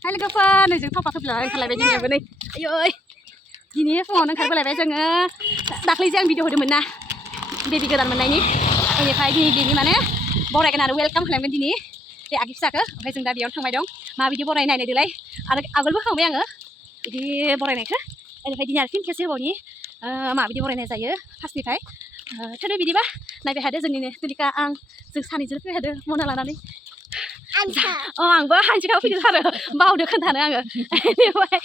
Hai logoफोर नै जों थाव थुफ्ला ओंखारलायबाय दिनै नै आयै दिनै फुङावनो ओंखारबोलायबाय जोङो दाख्लै जों भिडिअ होदोंमोन ना बेबि गोदान मोननायनि बेनिफ्राय दिनै बेनि माने बरायगोन आरो वेलकाम खालामगोन दिनै बे आगि फिसाखौ ओमफ्राय जों दा बेयावनो थांबाय दं माबायदि बराय नायनायदोलाय आरो आगोलबो खांबाय आङो बिदि बरायनायखौ बेनिफ्राय दिनै आरो फिन खेबसे होबावनि माबायदि बरायनाय जायो फार्स्टनिफ्राय थोदो बिदिबा नायबाय थादो जोंनिनो तुलिका आं जों सानैजों फैबाय थादो मना लानानै आंबो हानसिखाव फैदों आरो बावदो खोन्थानो आङो बेनिफ्राय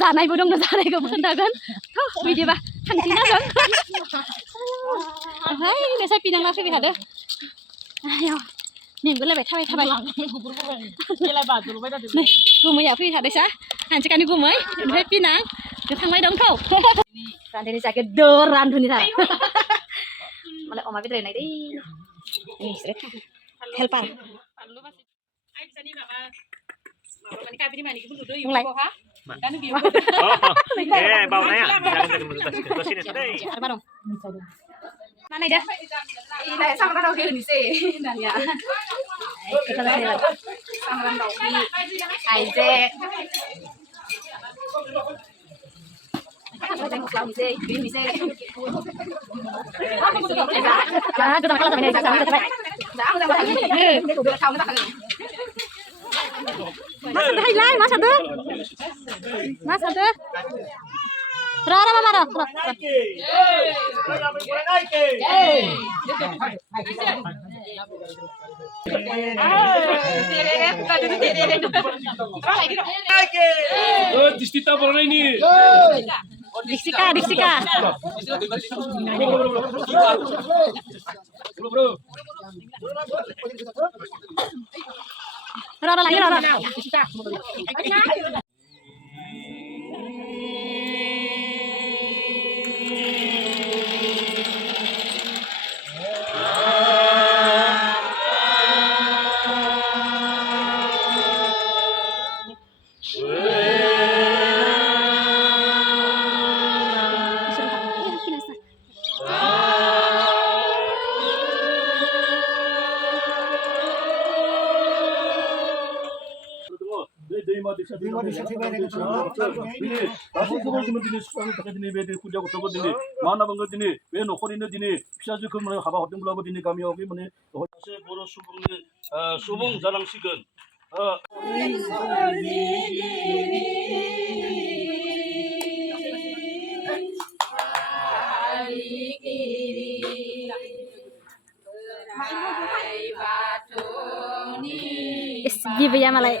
जानायबो दङ जानायखौबो खोन्थागोन बिदिबा थांसै ना जों ओमफ्राय नोंसोर पिनांला फैबाय थादो आयाव मेंगोलायबाय थाबाय थाबाय नै गुमैया फैबाय थादोंसा हानसिखानि गुमै ओमफ्राय पिनां थांबाय दं थौ रान्धुनि जागे दर रान्धुनि थार मालाय अमा बेदर एवनाय दै नोंसोरो helper Hai mas satu Rara mama Rara Distita boleh ini. Distika distika Rara lagi Rara Mana banget ini, nokor ini dini, bisa juga mana haba hotem belagu dini kami oke mana, saya boros subung jalan sigen. Bibi ya malai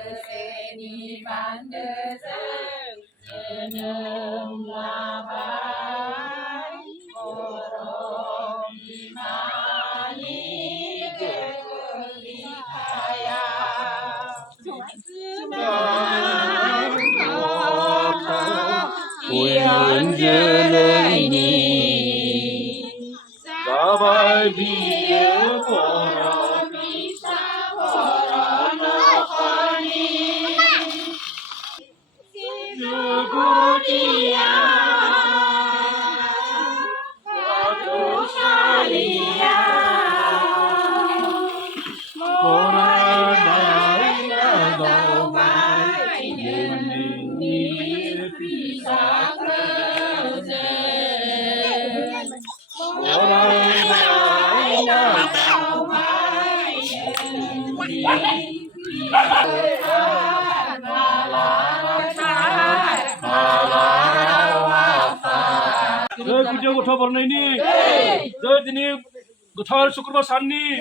Kuja gotha barna ini, jadi ini gothar syukurbar sanni.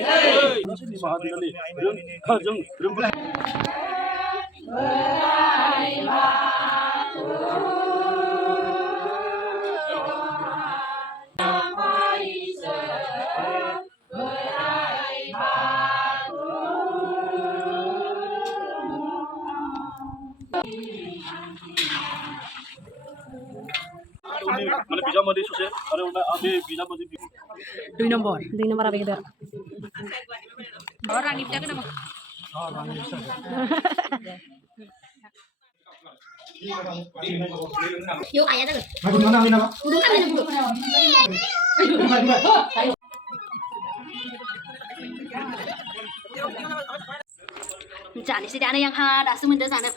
Mana bisa mandi susah, ada ada bisa mandi. 2 nomor apa gitu orang ini kenapa yuk ayah dah aku mana mina udah kan ini jadi sih ada yang ada semuanya sana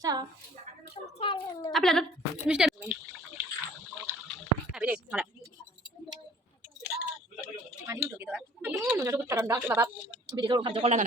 자, 앞에라도 미스터. 앞에 하나. 아니 이거 저기더라. 너 저거 잘한다. 봐봐. 우리 저거 감정 걸라나.